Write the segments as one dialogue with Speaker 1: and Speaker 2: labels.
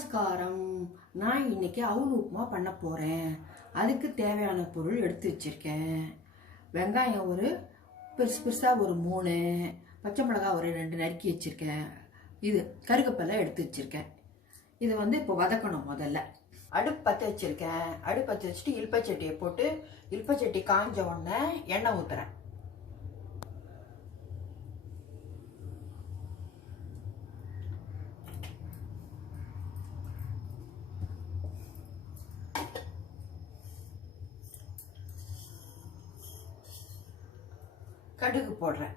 Speaker 1: நமஸ்காரம். நான் இன்னைக்கு அவுல் உப்புமா பண்ண போகிறேன் அதுக்கு தேவையான பொருள் எடுத்து வச்சுருக்கேன். வெங்காயம் ஒரு பெருசு பெருசாக ஒரு மூணு. பச்சை மிளகாய் ஒரு ரெண்டு நறுக்கி வச்சுருக்கேன். இது கருகப்பெல்லாம் எடுத்து வச்சுருக்கேன். இது வந்து இப்போ வதக்கணும் முதல்ல. அடுப்பு பற்ற வச்சுருக்கேன். அடுப்பு பற்ற வச்சுட்டு இல்பச்சட்டியை போட்டு இல்பச்சட்டி காஞ்ச உடனே எண்ணெய் ஊற்றுறேன் கடுகு போடுறேன்.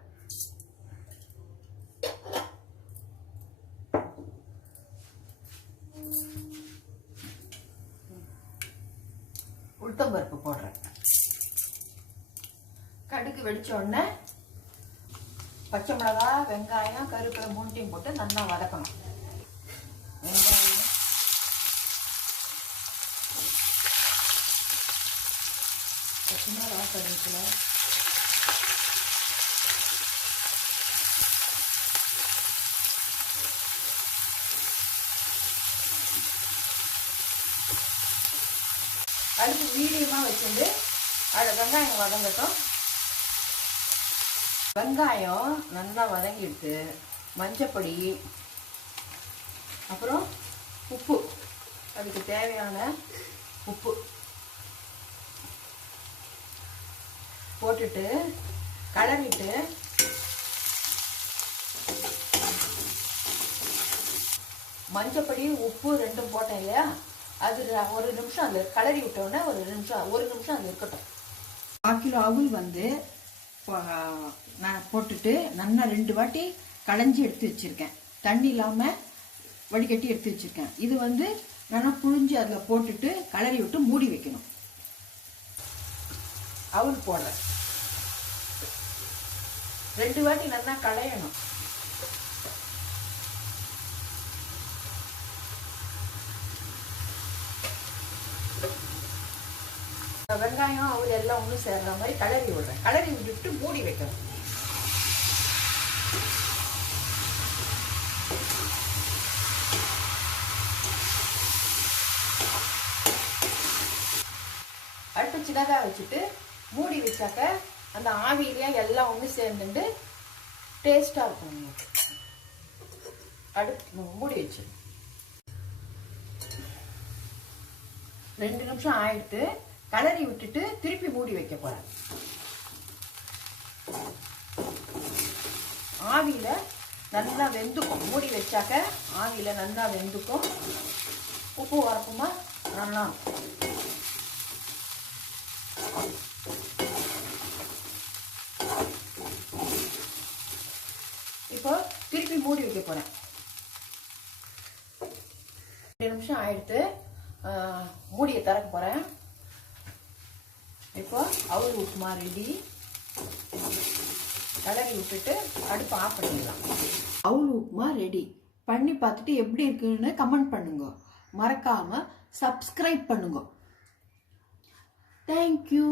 Speaker 1: உளுத்தம்பருப்பு போடுறேன். கடுகு வெடிச்ச உடனே பச்சை மிளகா வெங்காயம் கருவேப்பிலை மூணுத்தையும் போட்டு நல்லா வதக்கணும். வெங்காயம் பச்சை மிளகா கருவேப்பிலை அடுப்பு மீடியமாக வச்சுட்டு அதில் வெங்காயம் வதங்கட்டும். வெங்காயம் நல்லா வதங்கிட்டு மஞ்சப்பொடி அப்புறம் உப்பு. அதுக்கு தேவையான உப்பு. போட்டுட்டு கலரிட்டு மஞ்சப்பொடி உப்பு ரெண்டும் போட்டேன் இல்லையா? அது ஒரு நிமிஷம் அந்த கலரி விட்டோன்னே ஒரு நிமிஷம் ஒரு நிமிஷம் அது இருக்கட்டும். கால் கிலோ அவுல் வந்து நான் போட்டுட்டு நல்லா ரெண்டு வாட்டி களைஞ்சி எடுத்து வச்சிருக்கேன். தண்ணி இல்லாமல் வடிகட்டி எடுத்து வச்சிருக்கேன். இது வந்து நல்லா புழிஞ்சு அதில் போட்டுட்டு கலரி விட்டு மூடி வைக்கணும். அவுல் போடுறேன். ரெண்டு வாட்டி நல்லா களையணும். வெங்காயம் அவள் எல்லாம் ஒன்றும் சேர்ற மாதிரி கலரி விடுறேன். கலரி விட்டுட்டு மூடி வைக்கணும். அடுப்பு சின்னதாக வச்சுட்டு மூடி வச்சாக்க அந்த ஆவியிலேயே எல்லாம் ஒன்று சேர்ந்துட்டு டேஸ்டாக இருக்கும். உங்களுக்கு. அடுப்பு மூடி வச்சு ரெண்டு நிமிஷம் ஆயிடுத்து கலரி விட்டுட்டு திருப்பி மூடி வைக்க போறேன் ஆவியில நல்லா வெந்துக்கும். மூடி வச்சாக்க ஆவியில நல்லா வெந்துக்கும். உப்பு வரப்புமா? நல்லா இப்போ திருப்பி மூடி வைக்க போறேன். ரெண்டு நிமிஷம் ஆயிடுத்து மூடியை திறக்க போறேன். இப்போ அவுள் உப்புமா ரெடி கலரி விட்டுட்டு அடுப்பு ஆஃப் பண்ணிடலாம். அவுள் உப்புமா ரெடி பண்ணி பார்த்துட்டு எப்படி இருக்குன்னு கமெண்ட் பண்ணுங்க. மறக்காமல் சப்ஸ்கிரைப் பண்ணுங்க. தேங்க்யூ